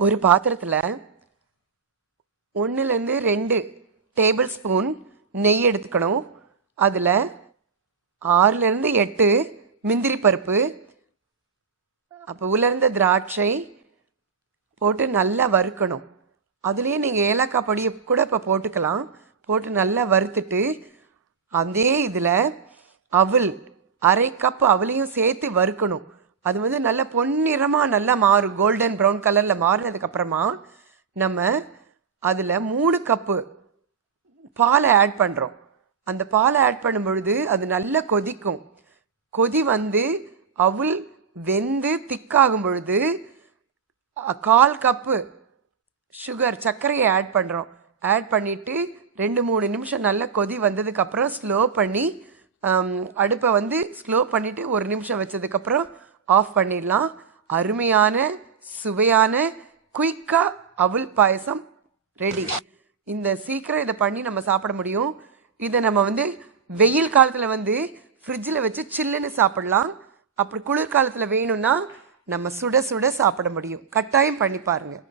ஒரு பாத்திரத்தில் 1-2 table spoon நெய் எடுத்துக்கணும். அதில் 6-8 முந்திரி பருப்பு, அப்போ உலர்ந்த திராட்சை போட்டு நல்லா வறுக்கணும். அதுலேயே நீங்கள் ஏலக்காய் பொடியை கூட இப்போ போட்டுக்கலாம். போட்டு நல்லா வறுத்துட்டு அதே இதில் அவல் 1/2 கப் அவளையும் சேர்த்து வறுக்கணும். அது நல்ல பொன்னிறமாக நல்லா மாறும். கோல்டன் ப்ரௌன் கலரில் மாறினதுக்கப்புறமா நம்ம அதில் 3 கப்பு பாலை ஆட் பண்ணுறோம். அந்த பாலை ஆட் பண்ணும் பொழுது அது நல்லா கொதிக்கும். கொதி அவல் வெந்து திக்காகும் பொழுது 1/4 கப்பு சுகர் சர்க்கரையை ஆட் பண்ணுறோம். ஆட் பண்ணிவிட்டு 2-3 நிமிஷம் நல்லா கொதி வந்ததுக்கப்புறம் ஸ்லோ பண்ணி அடுப்பை ஸ்லோ பண்ணிவிட்டு 1 நிமிஷம் வச்சதுக்கப்புறம் ஆஃப் பண்ணிடலாம். அருமையான சுவையான குயிக்காக அவல் பாயசம் ரெடி. இந்த சீக்கிரம் இதை பண்ணி நம்ம சாப்பிட முடியும். இதை நம்ம வெயில் காலத்தில் ஃப்ரிட்ஜில் வச்சு சில்லுன்னு சாப்பிடலாம். அப்படி குளிர்காலத்தில் வேணும்னா நம்ம சுட சுட சாப்பிட முடியும். கட்டாயம் பண்ணி பாருங்கள்.